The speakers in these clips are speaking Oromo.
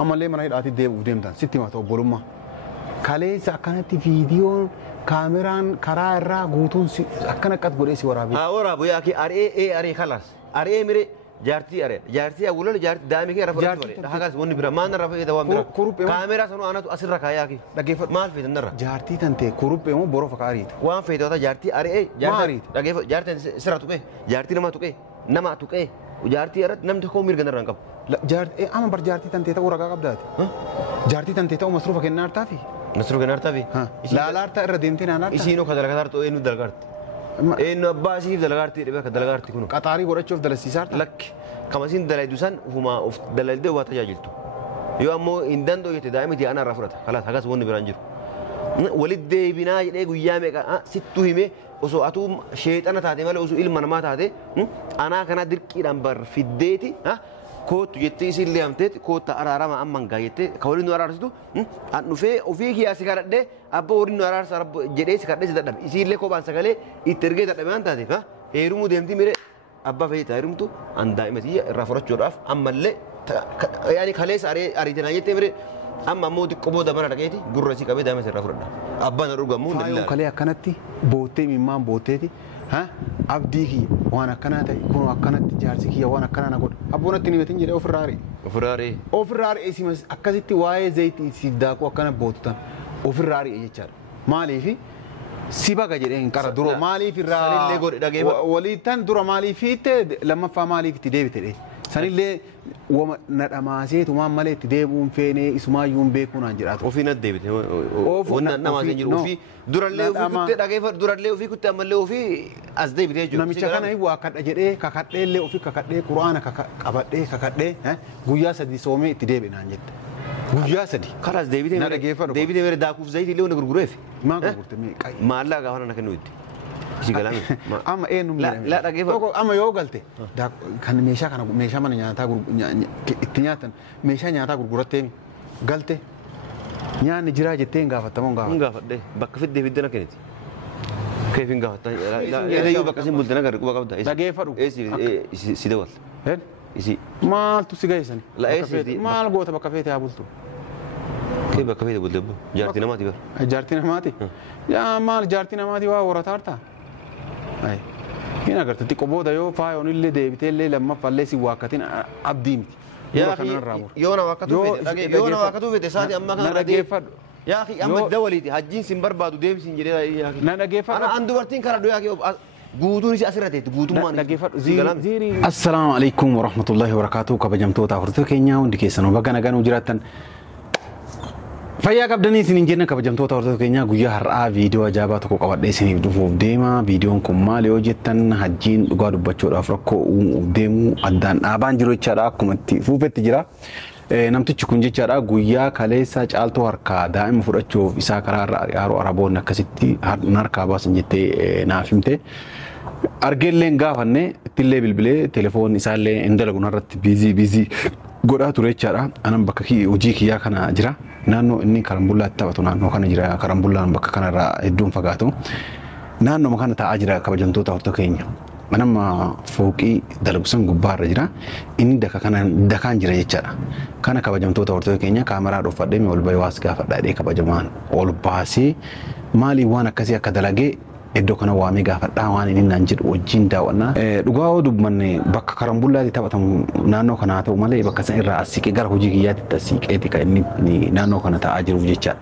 أما اللي من هيدا أتي وديم تان ستي ما تقبلوا ما كله سكانة فيديو كاميران كرا الرا غوتون سكانة كات بوليس ورابي ورابو يا أخي أري خلاص أري ميري جارتي أقول جارتي دائما كي رفض هذا وني برا ما نرفض إذا وامبرا كاميرا سنو أنا تو أسر ركايا يا أخي لقيت مال في النرة جارتي تنتي كروب يوم برو فكاريت وان في ده جارتي أري جارتي لقيت جارتي سرعة توكي جارتي نما توكي وجارتي أرد نم تكون مير جنر رنكب لا جارتي أما بر جارتي تنتي تو ركاب قبضات جارتي تنتي تو مصروفك النار تافي مصروفك النار تافي لا لا أرتا رديمتين أنا إيشينو كدر تو إنو دلقارت إنو أباسي دلقارتي ربك دلقارتي كنو قطاري ورا تشوف دلسيسار لك كماسين دلائدوسان هما دلائد ده واتجاجلتو يو أمو إندان دو يتداعم دي أنا رافرت خلاص هكذا سوون برانجر ولد ده بنا يده قيامك ستو همه وسو أتو شيء أنا تادي ماله وسو إلما ما تادي أنا كنا دركي نمبر في الديتي كوت يتيسي اللي أمتت كوت أرارا ما أمان قايته كولي نورار سدو نوفي وفي كي أسكار ده أبو ورين نورار سرب جديس كارده سدادم إسي اللي كوبان سكالي يترجع تدمان تادي هيرمو ديمتي ميره أبا في تايرم تو أن دائما تيجي رافورات جراف أما اللي يعني خلاص أري تناجي تمرة أما مودي كبودا مرة رجعتي جرّسي كبي دائما سرافورات أبا نروح مود لا خليه كنتي بوتي مما بوتي ها أبديه وانا كنت يكون كنت جارسكيا وانا كنا نقول أبونا تني بتنجي أوفراري إيش مس أكذبتي واي زيت سيداك وكنا بوتان أوفراري إيش شار مالي في سيبا كجرين كارا درو مالي في را وليتان درو مالي في تد لما فمالي في تدي بتدي سني اللي وما نرماسيت وما مالي تديبون فيني اسمه يوم بيكون عنجرات وفي ندي بتدي ونا نماسين جرو وفي درو اللي وفي كنت دقيقة درو اللي وفي كنت أمل اللي وفي أزدي بتدي جو نمشي كنا هي واقعد أجري كاكد اللي وفي كاكد قرآن كاكد غويا سدي سومي تدي بنانجت غويا سدي خلاص ديفيد مير داكوف زيت اللي ونقول غريف ما قلت مي ما لا قهرنا نكنود شيء كلامي أما إيه نمر لا دقيقة أما يو قلت دا كان ميشا من نياتا اتنياتن ميشا نياتا غرغرتين قلت نيان جرا جتين غافت مون غافت ده بكفيد ديفيد ده نكنت كيف غافت لا يو بكسين بولتنا غير وقابد دقيقة إيه سيدوال هل إيشي مال تسيجايسن لا إيه مال قوة بكفيت يا بولتو كيف بكفيت بولتبو جارتنا ماتي بر جارتنا ماتي يا مال جارتنا ماتي ورثارتا أي هنا قلت تيكو بودا يو فايون اللي ديبتي اللي لما فلسي واقتين أبديمتي يا أخي يونا وقتو في تساتي أما كان ردي يا أخي أما الدولي هجين سنبر بادو ديم سنجري يا أخي أنا عنده ورتين كاردو يا أخي guutuun isi asirratti guutummaan Assalamu alaikum warahmatullahi wabarakatuh kabajamtoota hordoftoota keenya hundi keessanuu bakka nagaan jiraattan fayyaa qabdanii isin jenna kabajamtoota hordoftoota keenya guyyaa har'aa viidiyoo ajaa'ibaa tokko qabadhee isiniif dhufuuf deema viidiyoon kun maal yoo jettan hajjiin dhugaa dubbachuudhaaf rakkoo uumuuf deemu addaan dhaabaan jiru jechaadha akkuma itti fuufetti jira namtichi kun jechaadha guyyaa kaleessa caaltuu harkaa daa'ima fudhachuuf isaa karaa yaaroo araboonni akkasitti harkaa baasan jettee naaf himte argeelleen gaafanne ittillee bilbilee telefoon isaallee indalaguun irratti biizii godhaa ture jechaadha anan bakka hojii kiyyaa kana jira naannoo inni karambullaatti taphatu naannoo kana jira karambullaan bakka kanarraa hedduun fagaatu naannoo kana taa'aa jira kabajamtoota hordoftoota keenya manama fooqii dalagsan gubbaarra jira inni dakaan jira jechaadha kana kabajamtoota hordoftoota keenya kaameraa dhofadhee mi ol bayii waas gaafadhaadhee kabajamaan ol baasee maalii waan akkasii akka dalagee iddoo kana waamee gaafadhaa waan inni naan jedhu wajjin daawwannaa dhugaa dubbanne bakka karambullaatti taphatamu naannoo kana ta'u malee bakka san irraa asiqee gara hojii kiyyaatti asiqeeti kan inni naannoo kana taa'aa jiruuf jechaadha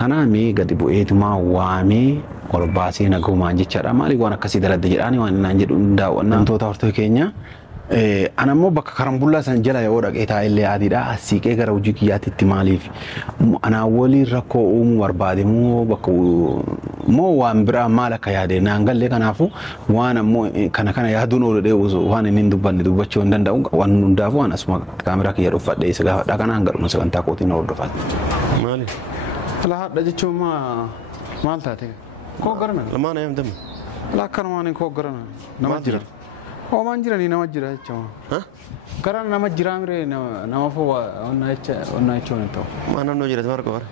kana mee gadi bu'eetuma waamee ol baasee nagaumaan jechaadha maalii waan akkasii daladde jedhaani waan naan jedhu daawwannaa wantoota hordoftoota keenya anammoo bakka karambullaa san jala yoo dhaqee taa'ellee adiidha asiqee gara hojii kiyyaatti itti maaliif anaa waliin rakkoo uumuu barbaade moo waan biraa maal akka yaade naan gallee kanaafu waan ammoo kana yaaduun ooludhee waan inni hin dubbanne dubbachuu hin danda'u waan hundaafu waan asuma kaameraa kiyya dhuffadhee isa gaafadhaa kanaan garuma sagantaa kootiin hordofaa maali lahaadha jechuun maal taate koo garana lamaan ayam damma lakkanumaan koo garana nama jira Oman jirani nama jira jechuudha. Karaan nama jira mire nama foo onna jechuun ta'u. Maa namni jiraatu mara qobar.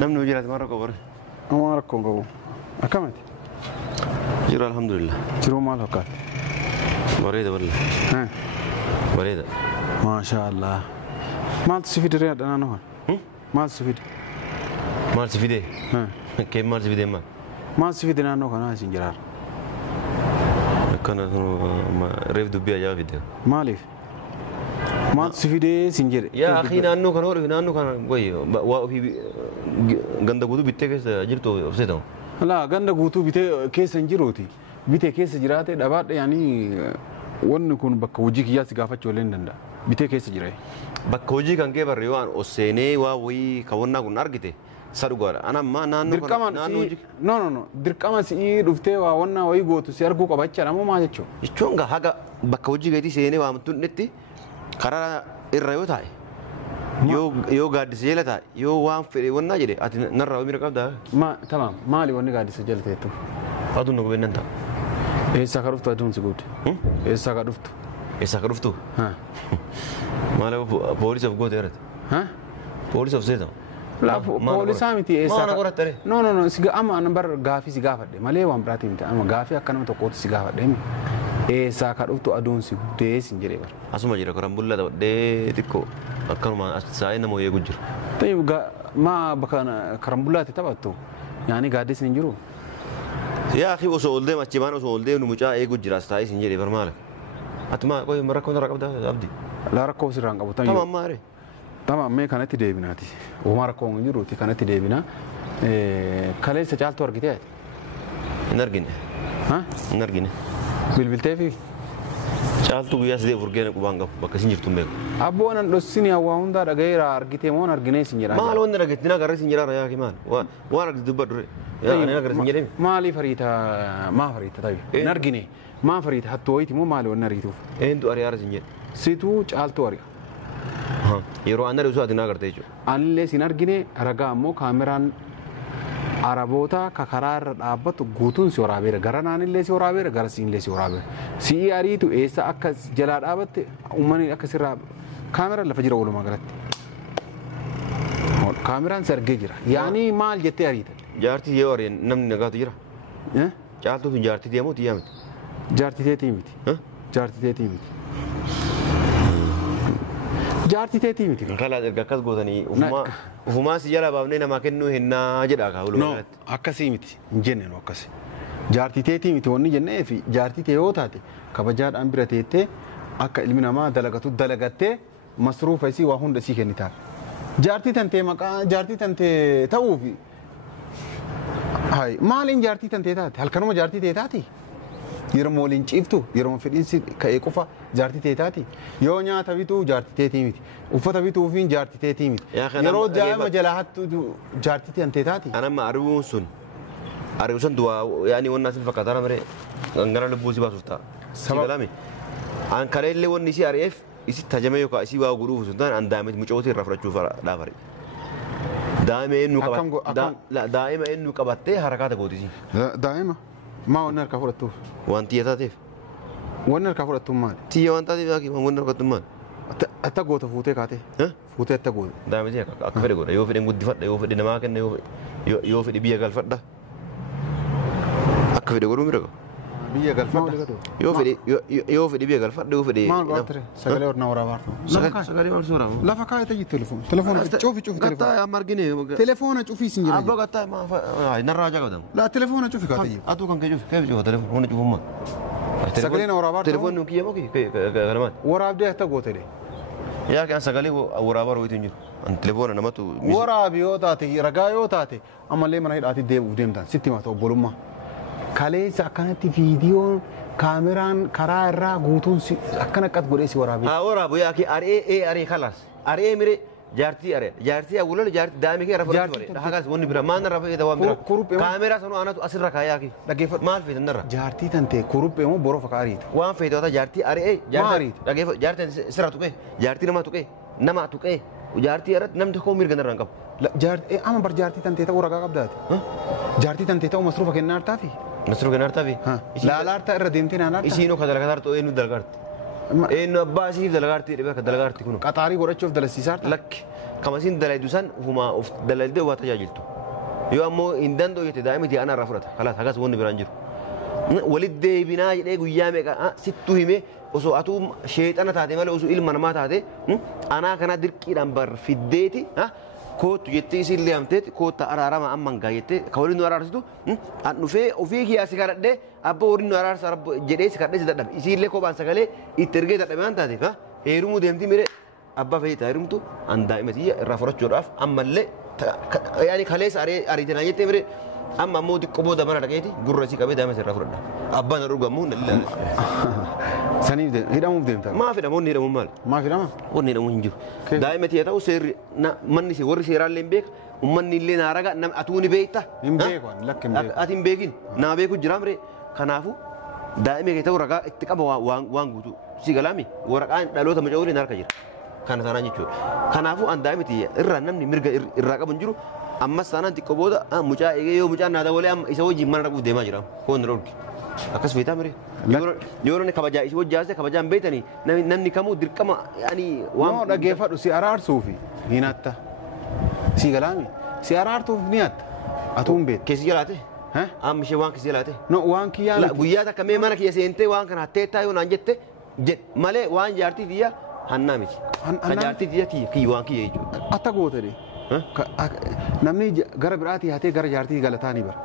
Namni jiraatu mara qobar. Amma rakkoon qabu. Akkamati? Jiru alhamdulillah. Jiru maal fakkaata? Bareeda wallah. Bareeda. Masha Allah. Maaltu si fide reedha naannoo kana? Maaltu si fide? Maal si fidee? Kee maal si fidee maal? Maaltu si fide naannoo kanaa isin jiraarra? Akkana reef dubbii ajaa'iba fidee. Maaliif? Maaltu si fidee isin jedhe? Yaa akhi naannoo kana oolu naannoo kana goyi waa ofii ganda guutuu bittee keessa jirtu of seetamu. Laa ganda guutuu bitee keessa hin jiruuti. Bitee keessa jiraate dhabaadha yaanii wanni kun bakka hojii kiyyaa si gaafachuu illee hin danda'a. Bitee keessa jira. Bakka hojii kan kee barree waan oseenee waa wayii kawwannaa kun argite sadhugaadha. Ana ammaa naannoo kana naannoo hojii. No. Dirqama si'ii dhuftee waa wannaa wayii gootu si arguu qabachaadha moo maal jechuudha? Jechuun haga bakka hojii keetii seenee waamtuun dhatti karaa irra yoo taa'e yoo gaaddisa jala taa'e yoo waan fedhe wannaa jedhe ati narraa wamira qabdaa? Tamaam maali wanni gaaddisa jala ta'ettu? Aduun na gubeen nan ta'a. Eessaa ka dhuftu aduun si gubde? Eessaa ka dhuftu? Eessaa ka dhuftu? Maala poolisa of goote irratti? Poolisa of seetama? Poolisaa miti eessaa? Maana qorattare? No. Amma bar gaafii si gaafadhe malee waan biraati miti. Amma gaafii akka nama tokkootti si gaafadhe. Eessaa ka dhuftu aduun si gubdee sin jedhee bara. Asuma jira karan bulla ta'ee xiqqoo akkanuma saa'ee nama eegu jira. Ta'ee maa bakka karan bullaatti taphattu yaani gaaddisni hin jiru. Yaa akhi osoo ol deema achimaan osoo ol deemnu mucaa eegu jira saa'ee sin jedhee bara maala. Ati maa qoy rakkoo irraa qabda abdi. Laa rakkoo sirraan qabu ta'e. Tamam maare. Tamam mee kanatti deebinaati. Uumaa rakkoo hin jiruuti kanatti deebina. Kaleessa caaltu argitee? Hin argine. Hin argine. Bilbiltee fi? Caaltu guyyaa sidee furgeena qubaan qabu bakka isin jirtu hin beeku. Abboo nan dhossini hawaa hundaa dhagayeera argitee moo arginee sin jedhaa? Maal wanni dhageetti na agarre sin jedhaa yaa maal waan argite dubbadhu re. Yaa ani agarre sin jedhee. Maaliif ariita maaf ariita tabi? Hin argine maaf ariita hattuu wayiiti moo maali wanni ariituuf? Eentu ari'aara sin jedhe. Situu caaltu ari'a. Yeroo aan ari'u ati na agarte jechuudha. Anillee sin argine ragaa ammoo kaameraan Araboota karaa irra dhaabbatu guutuun si waraabeera. Gara naanillee si waraabeera, gara siinillee si waraabeera. Si'ii ariitu eessa akka jalaa dhaabatte uummanni akka sirraa kaameraan lafa jira walumaa galatti. Kaameraan si argee jira. Yaanii maal jettee ariita? Jaartii yoo ari'an namni nagaatu jira. Caaltuutu jaartii deemuu xiyyaa miti. Jaartii teetii miti. Jaartii teetii miti. Jaartii teetii miti. Kalaa erga akkas gootanii ufumaa si jala baafnee namaa kennuu hennaa jedhaa kaa No akkasii miti hin jenne no akkasi. Jaartii teetii miti wanni jennee fi jaartii tee yoo taate kabajaadhaan bira teettee akka ilmi namaa dalagatu dalagattee masruufa isii waa hunda isii kennitaaf. Jaartii tantee maqaa jaartii tantee ta'uufi maaliin jaartii tantee taate halkanuma jaartii tee taati. Yeroo waliin ciiftu yeroo fedhiinsi ka'ee qofa jaartii tee taati. Yoo nyaata bituu jaartii teetii miti. Uffata bituufiin jaartii teetii miti. Yeroo daa'ima jalaa hattu jaartii tantee taati. Anamma ari'uun sun du'a yaani wanna asin fakkaata namare gara lubbuu si baasuuf ta'a. Sabalami. An kareellee wanni isii ari'eef isi tajame yookaan isii waa godhuuf sun ta'an an daa'imti mucooti irraa fudhachuuf dhaafare. Daa'ima eenyu qabattee harakaata gootisi. Daa'ima maa wanni harkaa fudhattuuf? Waan xiyya taateef. Wanni harkaa fudhattuun maali? Xiyya waan taateef yaaki wanni harkattuun maali? Atta goota fuutee kaatee? Fuutee atta goota. Daa'imti akka fedhe godha yoo fedhe guddifadha yoo fedhe namaa kenna yoo fedhe biyya galfadha. Akka fedhe godhuu mira qabu. Biyya galfadha. Yoo fedhe biyya galfadha yoo fedhe. Maal godhattire? Sagalee warna waraabaa. Sagalee maal sooraamu? Lafa kaayata jiru telefoon. Telefoon cufi telefoon. Gattaa amma argine. Telefoona cufii sin jira. Abbaa gattaa narraa jaa qabdamu. La telefoona cufi kaayata jiru. Atuu kan kee cufi kee cufa telefoona cufummaa. Sagalee na waraabaa. Telefoonni kiyya moo kana maal? Waraabdee atta goote de. Yaa kan sagalee waraabaa roitu hin jiru. An telefoona namatu. Waraabi yoo taate ragaa yoo taate ammallee mana hidhaatti deemtan sitti himata obbolummaa. Kaleessa akkanatti viidiyoon kaameraan karaa irraa guutuun akkana akkas godhee si waraabe. Waraabu yaa kee aree kalaas. Aree mire jaartii aree. Jaartii awwalal jaartii daa'imni kee rafa dhufare. Hagas wanni bira maan narra fayyada waan bira. Kaameraa sanuu anatu asirra kaayaa kee. Dhaggeeffadhu. Maal fayyada narra? Jaartii tantee kuruphee moo boroo fakkaa ariita? Waan fayyada jaartii aree. Maaliiti? Dhaggeeffadhu. Jaartiin sirra tuqee. Jaartii nama tuqee. Nama tuqee. Jaartii irratti namni tokko mirga narra hin qabu. Amma bar jaartii tantee ta'uu ragaa qabdaati. Jaartii tantee ta'uu masruufa kennaa hartaafi? Masruufa kennaa hartaafi? Laalaa hartaa irra deemtee naan hartaa? Isiinoo ka dalagaa hartuu eenyu dalagaarti? Eenyu abbaa isiif dalagaarti dhibee ka dalagaarti kunu? Qaxaarii godhachuuf dalasiisaa hartaa? Lakki kamasiin dalaydu san ufumaa of dalaydee waa tajaajiltu. Yoo ammoo hin danda'u jette daa'imti ana irraa fudhata. Kalaas hagas wanni biraan jiru. walitti binaa jedhee guyyaa meeqa sittuu himee osoo atuu sheexana taate malee osoo ilma namaa taate anaa kana dirqiidhaan bar fiddeeti kootu jettee isiin leeyamteeti koota araarama amman gaa jettee ka waliin nu araarsitu an dhufee ofii kiyyaa si kadhadhee abba waliin nu araarsa jedhee si kadhee si dadhabe isiillee kophaan sagalee itti ergee dadhabe waan taateef heerumuu deemti mire abbaa feetaa heerumtu an daa'imati irraa furachuudhaaf ammallee yaani kaleessa ariitinaa jettee mire amma ammoo xiqqoo booda mana dhaqeeti gurra isii qabee daa'ima irraa fudhadha abbaan dhugamu saniif hidhamuuf deemta maaf hidhamuun hidhamuun maal maaf hidhama wanni hidhamuun hin jiru daa'imati haa ta'u seerri manni si warri seeraallee hin beeka ummanni illee naa raga atuu ni beekta hin beeku lakki hin beeku ati hin beekin naa beeku jira mire kanaafu daa'ima kee ta'u ragaa itti qaba waan guutuu si galaami waraqaan dhaloota mucaa harka jira kana sanaan jechuudha kanaafuu an daa'imati irraa namni mirga irraa qabu hin jiru ammas sanaan xiqqoo booda mucaa eegee yoo mucaan naa dabalee amma isa wajjin mana dhaquuf deemaa jira koon dhorki akkas feetaa mire yoo namni kabajaa isii wajjaase kabajaan beektanii namni kamuu dirqama yaani waan dhageeffadhu si araarsuufi hin hatta si galaami si araartuuf ni hatta atuun beekta keessi jalaate amma ishee waan keessi jalaate no waan kiyyaa guyyaa takka mee mana kiyya seentee waan kana hatteettaa yoo naan jette malee waan jaartii tiyya hannaa miti kan jaartii tiyya kiyya waan kiyya jechuudha atta goote de namni gara biraatii hatee gara jaartii galataa ni bara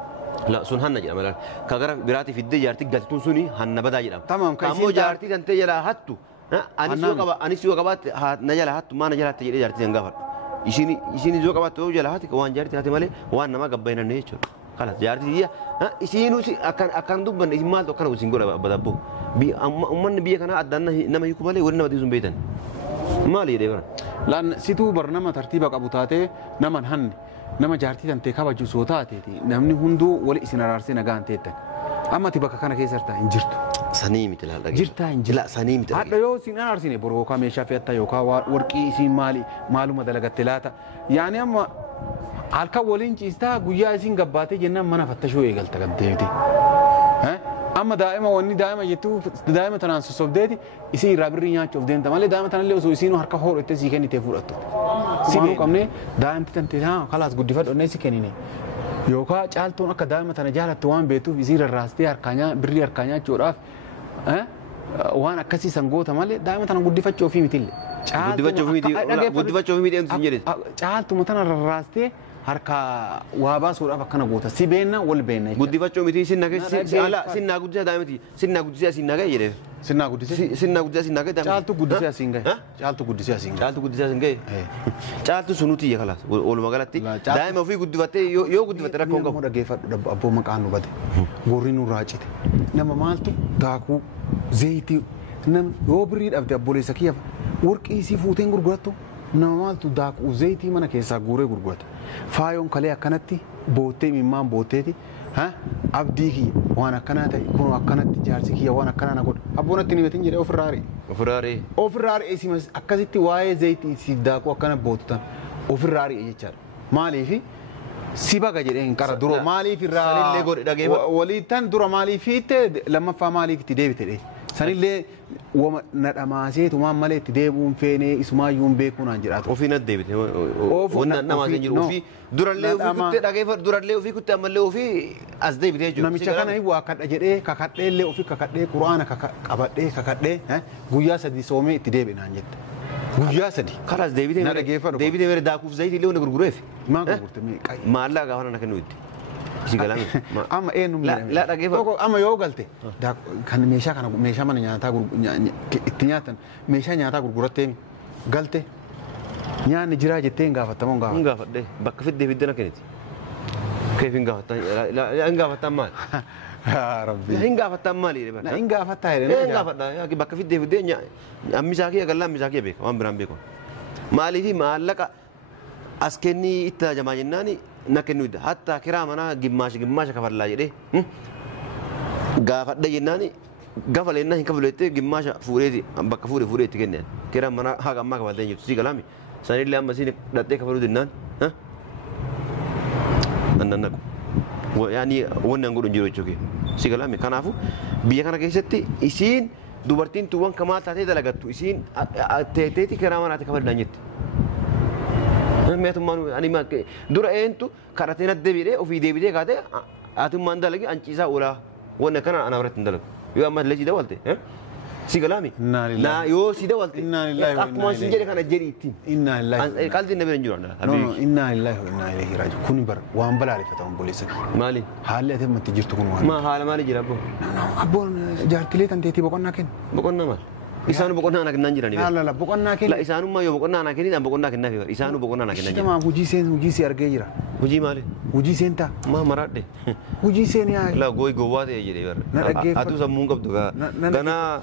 la sun hanna jedhama laal ka gara biraatii fiddee jaartii galtuun suni hanna badaa jedhama tamam ammoo jaartii tantee jalaa hattu anis yoo qabaatte na jala hattu maa na jala hatte jedhee jaartii gaafadhu isiin yoo qabaatte yoo jala hatti waan jaartii hate malee waan nama gabbaynanne jechuudha kalas jaartii tiyya isiinuu akkan dubbanne isin maaltu akkana isin godha badabboo ummanni biyya kanaa addaan nama hiiku malee waliin nama tiisuun beektan maali jedhee bara laan situu bar nama tartiiba qabu taatee naman hanni nama jaartii tantee kabaju soo taateeti namni hunduu wali isin araarsee nagaan teettan ammati bakka kana keessa jirtaa hin jirtu sanii miti laal dhagee jirtaa hin jirtu sanii miti hadha yoo isin araarsine boroo kaa meeshaa fe'atta yookaan warqii isiin maaluma dalagatte laata yaani amma halkan waliin ciistaa guyyaa isiin gabbaatee jennaan mana fattashoo eegalta gaddeemti amma daa'ima wanni daa'ima jettu daa'ima tanaan sosobdeeti isii irraa birrii nyaachuuf deemta malee daa'ima tanallee osoo isiinuu harka hoodhatte sii kennitee fudhattu simaanuu qabnee daa'imti tante kalaas guddifadhu onnee si kennine yookaan caaltuun akka daa'ima tana jaalattu waan beektuuf isii rarraastee birrii harkaa nyaachuudhaaf waan akkasii sangoota malee daa'ima tana guddifachuu ofii mitillee. Guddifachuu ofii miti hin jedhe. Caaltuma tana rarraastee harka waa baasuudhaaf akkana goota si beenna wal beenna. Guddifachuu miti sinnaa guddisa daa'imti sinnaa guddisee asiin nagaa jedhee. Sinnaa guddisee asiin nagaa daa'imti. Caaltu guddisee asiin gahe. Caaltu guddisee asiin gahe. Caaltu guddisee asiin gahe. Caaltu sunuuti yaa kalaas walumaa galatti daa'ima ofii guddifattee yoo guddifatte rakkoon qabu. Dhageeffadhu abboo maqaan nu bade gorri nu raacite nama maaltu daakuu zayitii yoo birrii dhabde abboleessa kiyyaaf warqii isii fuuteen gurgurattu nama maaltu daakuu zayitii mana keessaa guuree gurgurata faayoon kalee akkanatti boottee mimmaan bootteeti abdii kiyya waan akkanaa ta'e kun akkanatti jaarsi kiyya waan akkanaa na godha abboonatti ni metin jedhee ofirraa re'ee simas akkasitti waa'ee zayitii siif daakuu akkana bootutan ofirraa re'ee jechaadha maaliifi si baga jedhee hin qara dura maaliif irraa waliittan dura maaliif hiitte lammaffaa maaliif itti deebite sanillee wama na dhamaaseetu waan malee itti deebuun feenee isumaayyuun beekuun aan jedhaatu. Ofii na deebite wanna namaa hin jiru ofii durallee ofii kuttee dhageeffatu durallee ofii kuttee ammallee ofii as deebite jechuudha. Namicha kana waa kadha jedhee kakadheellee ofii kakadhee quraana qabadhee kakadhee guyyaa sadii soomee itti deebinaan jette. Guyyaa sadii. Kalaas deebitee mere daakuuf zayitii illee wanta gurgureef. Maa gurgurte maallaa gaafa na kennu itti. Si galame. Amma eenyu la dhageeffatu. Amma yoo galte kan meeshaa mana nyaataa itti nyaatan meeshaa nyaataa gurgurattee galte nyaanni jiraa jettee hin gaafattamoo hin gaafatta. Hin gaafadhe bakka fiddee na kenniti. Keef hin gaafattan maal? Rabbi. Hin gaafattan maali? Hin gaafattaa jedhee. Hin gaafadha bakka fiddee ammisaa kiyya gallaan ammisaa kiyya beeka waan biraan beeku. Maaliif maallaqa as kennii itti tajaajilaa jennaani na kennu idda hatta kiraa manaa gimmaasha kafallaa jedhee gaafadha jennaani gafa leennaa hin kafaluuttee gimmaasha fuudheeti bakka fuudhee itti kenneen kiraa manaa haga ammaa kafaltee jirtu si galaami sanillee amma siin dhattee kafaluu dinnaan annan naqu yaani wanni an godhu hin jiru jechuudha si galaami kanaafu biyya kana keessatti isiin dubartiin tuwwan kamaa taatee dalagattu isiin teeteeti kiraa manaatti kafaldhaan jetti. Meetummaan ani dura eentu kadhatee na deebi'ee ofii deebitee kaatee atummaan dalagi anciisaa oolaa وانا كان انا بريت ندلك يو اما ليجي دولت سي كلامي إنا لله. لا يو سي دولت إنا لله وإنا اكما إليه. سنجري كان جريتين إنا لله قال دي النبي نجور نو نو إنا لله وإنا إليه راجعون كوني بر وان بلا عرفتهم بوليسك مالي حالي أتم تجرت كون وان ما حال مالي جرابو أبون جارتلي تنتي بقولنا كن بقولنا ما إسانو بقولنا أنا كنا نجراني لا لا بقولنا كن لا إسانو ما يو بقولنا أنا كني دام بقولنا كنا في إسانو بقولنا أنا كنا تمام وجي سين أرجع جرا وجي مالي وجي سين تا ما مراد دي وجي سين يا لا goy gowwaate jedhe bar dhaggeeffadhu. atu sammuun qabdu gaa Na ganaa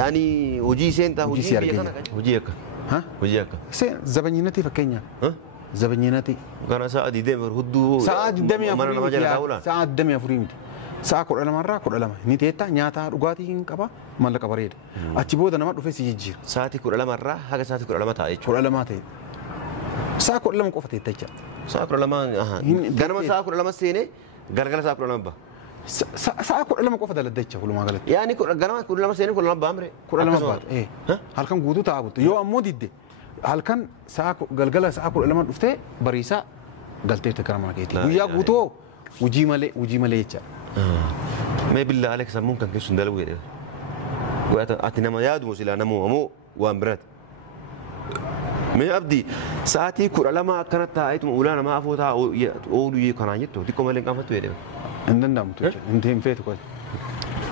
yaani hojii seentaa Hojii hojii si biyya argee kana kan hojii akka ها hojii akka سين زبنينتي فكينيا زبنينتي ganaa sa'a diidee bar hudduu ساعة دمي mana nama jala taa'uudhaan ساعة دمي أفريمتي ساعة كل ألم مرة كل ألم نيتيتا نياتا رغاتي كبا مالك بريد أتشبود أنا ما دفع سيجير sa'aatii 12 irraa haga sa'aatii 12 taa'e jechuudha كل ألماتي ساعة كل ألم قفتي تيجا sa'a 12 ganama sa'a 12 seenee galgala sa'a 12 ba ساعة كل ألم قفتي لديتشا كل ما قالت yaani ganama 12 seenee 12 ba amre كل ألم بعد إيه هل كان جودو تعبت يو أمو ديدي هل كان ساعة قلقلة ساعة كل ألم دفته بريسا قلتي تكرم كيتي لا ويا إله جوتو وجي مالي يتشا ما بالله عليك سمون كان كيسون دلو يده وأت أتنا ما يادو مسلا نمو أمو وامبرات ما أبدي ساعتي كور لما كانت تاعت مولانا ما أفوتها أو يي كان عنيتو تيكو مالين كان فتوى يده عندنا دام توجه عندهم فيتو كويس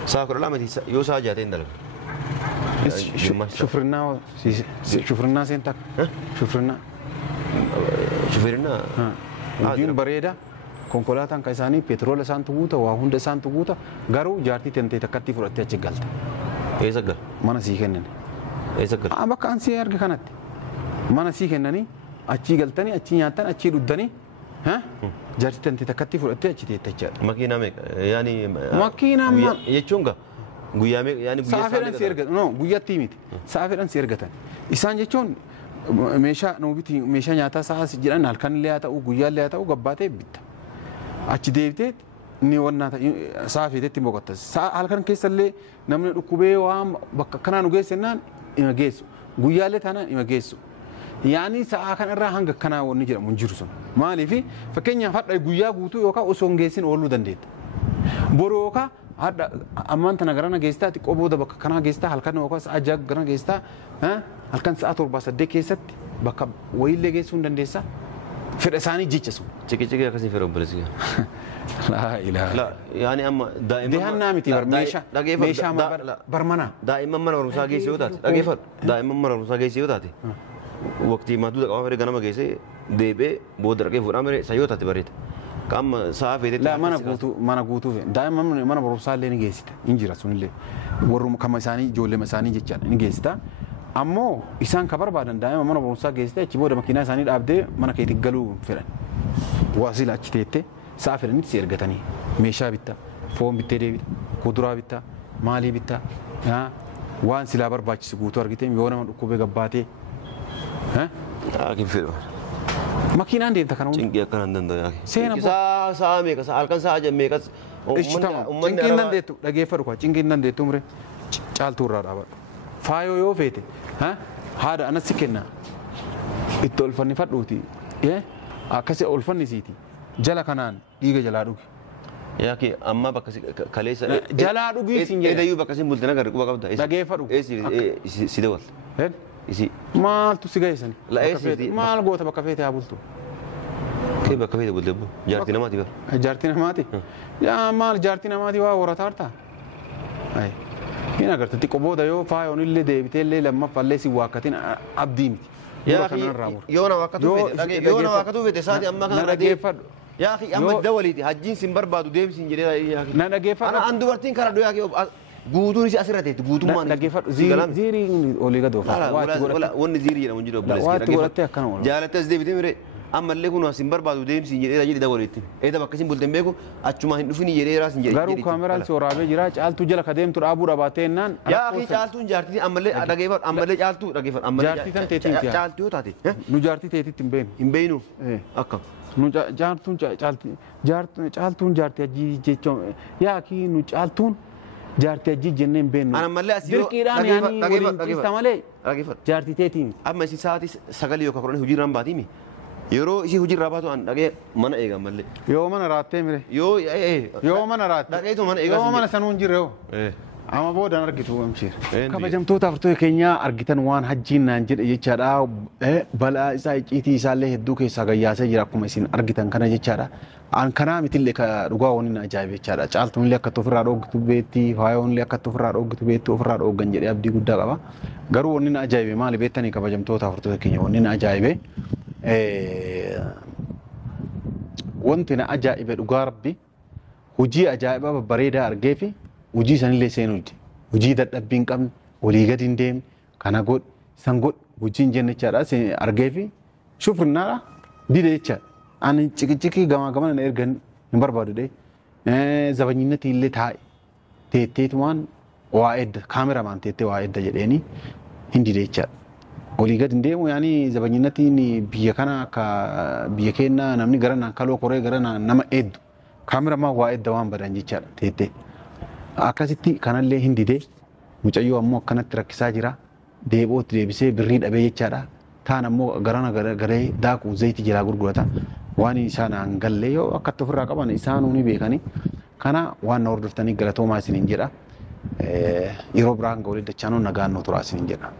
ساعة كور لما تي يو ساعة جاتين دلو شوفرنا شوفرنا سنتك شوفرنا شوفيرنا وجين بريدة konkolaataan kan isaanii petroola isaantu guuta waa hunda isaantu guuta garuu jaartii tentee takkatti fudhattee achi galta إيش أقول mana sii kennan إيش أقول bakka an sii arga kanatti mana sii kennanii achii galtanii achii nyaatan achii dhuddanii jaartii tentee takkatti fudhattee achi teettachaadha ماكينة ميك يعني Makiinaa maal? يجونغا guyyaa meeqa yaani guyyaa saafedhan si ergatan no guyyatti miti saafedhan si ergatan isaan jechuun meeshaa nuubiti meeshaa nyaataa sa'aas jedhan halkan illee haa ta'u guyyaa illee haa ta'u gabbaatee bitta achi deebitee ni wannaata saafeetetti boqottas halkan keessa illee namni dhukkubee waan bakka kanaa nu geessennaan ima geessu guyyaa illee taanaan ima geessu yaani sa'a kan irraa hanga kanaa wanni jedhamu hin jiru sun maaliif fakkeenyaaf hadha guyyaa guutuu yookaan osoo hin geessin ooluu dandeetta boru yookaan hadda ammaan tana garana geestaa xiqqoo booda bakka kanaa geestaa halkan yookaan sa'a ja'a garana geestaa halkan sa'a 7-8 keessatti bakka wayiillee geessuu hin dandeessaa fedha isaanii jecha sun. Cikiciki akkasii fedha obboleessi. Laa ilaaha. La yaani amma daa'imman. Dehannaa miti meeshaa barmanaa. Daa'imman mana barumsaa geesse yoo taate dhageeffadhu daa'imman mana barumsaa geesse yoo taate waqtii maatuu qaama fedhe ganama geesse deebee booda dhaqee fuudhaa mere isa yoo taate bareeda. Qaama sa'a fedhetti. La mana guutuu daa'imman mana barumsaa illee ni geessita hin jira sunillee warruma kama isaanii ijoollee isaanii jechaadha ni geessita. Ammoo isaan ka barbaadan daa'ima mana barumsaa geessitee achi booda makiinaa isaanii dhaabdee mana keetti galuu fedhan. Waasila achi teettee sa'a fedhanitti si ergatanii meeshaa bittaa, foon bittee deebita, kuduraa bittaa, maalii bittaa, waan silaa barbaachisu guutuu argitee yoo nama dhukkubee gabbaatee. Aakin fedhu. Makiinaan deemta kana hundi. Cinqii akkanaan danda'u yaaki. Seena boo. Sa'a meeqa halkan sa'a jam meeqas. Cinqiin dandeettu dhageeffadhu kwa cinqiin dandeettu mure caaltuu irraa dhaabadhu. Faayoo yoo feete haadha anatti kenna itti olfannifadhuuti akkasii olfannisiiti jala kanaan dhiiga jalaa dhugi. Yaaki amma bakka kaleessa. Jalaa dhugii siin jedha. Eedayyuu bakka siin bultee nagarra quba qabda. Dhageeffadhu. Si dawal. Isi. Maaltu si gaheessani? La eessi. Maal goota bakka feete haa bultu? Kee bakka feete bulte boo jaartii namaati bara. Jaartii namaati? Yaa maal jaartii namaati waa horataa hartaa? Hin agartu xiqqoo booda yoo faayoon illee deebitee illee lammaffallee si waakkatiin abdii miti. Yoo na waakkatu feete saati amma kana dhageeffadhu. Yaaki amma dawaliiti hajjiin sin barbaadu deemsiin jedhee yaaki. Na dhageeffadhu. Ana an dubartiin karaa dhuu yaaki guutuun isi asirra teetti guutummaan. Dhageeffadhu ziiriin olii gad oofaa. Wanni ziirii jedhamu jiru obboleessi. Waatti godhattee akkana oolu. Jaalattes deebitee miree ammallee kun sin barbaadu deemsiin jedhee jedhe dawaliitti. Eeda bakka sin bulteen beeku achumaa hin dhufini jedhee raas hin jedhe. Garuu kaameraan si waraabee jira caaltuu jala ka deemtu dhaabuu dhabaatee ennaan. Yaaki caaltuun jaartii ammallee dhageeffadhu ammallee caaltuu dhageeffadhu ammallee. Jaartii tan teetiin tiyaa. Caaltii yoo taate. Nu jaartii teetitti hin beenu. Hin beenu. Akka. Nu jaartuun jaartii ajjii jechuun yaaki nu caaltuun jaartii ajjii jennee hin beenu. Ana mallee asii yoo dirqiidhaan yaanii waliin ciista malee jaartii teetiin. Amma isi sa'aatii 9 yookaan 10 hojiirraan baatiimi. yeroo ishii hojii irraa baatu an dhaqee mana eegan mallee Yoo mana raattee mire. Yoo mana raatte. dhaqeetu mana eegan Yoo mana sanuun jirre hoo. eh Amma boodaan argitu amshiir. Eenyu? Kabajamtoota afurtoota keenyaa argitan waan hajjiin naan jedhe jechaadha. Balaa isaa icciitii isaallee hedduu keessaa gayyaasee jira akkuma isin argitan kana jechaadha. An kanaa mitillee ka dhugaa wani na ajaa'ibe jechaadha. Caaltuunillee akka ofirraa dhooggitu beetti, faayoonillee akka ofirraa dhooggitu beetti ofirraa dhooggan jedhee abdii guddaa qaba. Garuu wani na ajaa'ibe maali beektanii kabajamtoota afurtoota keenya wani na ajaa'ibe. Wanti na ajaa'ibe dhugaa rabbi hojii ajaa'ibaa babbareedaa argee fi hojii sanillee seenuuti. Hojii dadhabbii hin qabne, walii gadi hin deemne, kana godh, san godh, hojii hin jenne jechaadha. Argee fi shufrinnaadha dide jechaadha. Ani ciqicikii gamaa gamana na ergan hin barbaadu dee. Zabanyinati illee taa'e. Teetteetumaan waa edda, kaameramaan teettee waa edda jedheeni hin dide jechaadha. Walii gadi hin deemu yaani zabanyinatiin biyya kana akka biyya keenya namni gara naan kaloo koree gara naan nama eddu. Kaameramaan waa edda waan badan jechaadha teettee. Akkasitti kanallee hin didee mucayyoo ammoo akkanatti rakkisaa jira. Deebootti deebisee birrii dhabee jechaadha. Taan ammoo garana garee daakuu zayitii jalaa gurgurata. Waan isaan aan gallee yoo akkatti ofirraa qaban isaanuu ni beekani. Kana waan na hordoftanii galatoomaa isiniin jedha. Yeroo biraan ga waliin dachaanuu nagaan nu turaa isiniin jedha.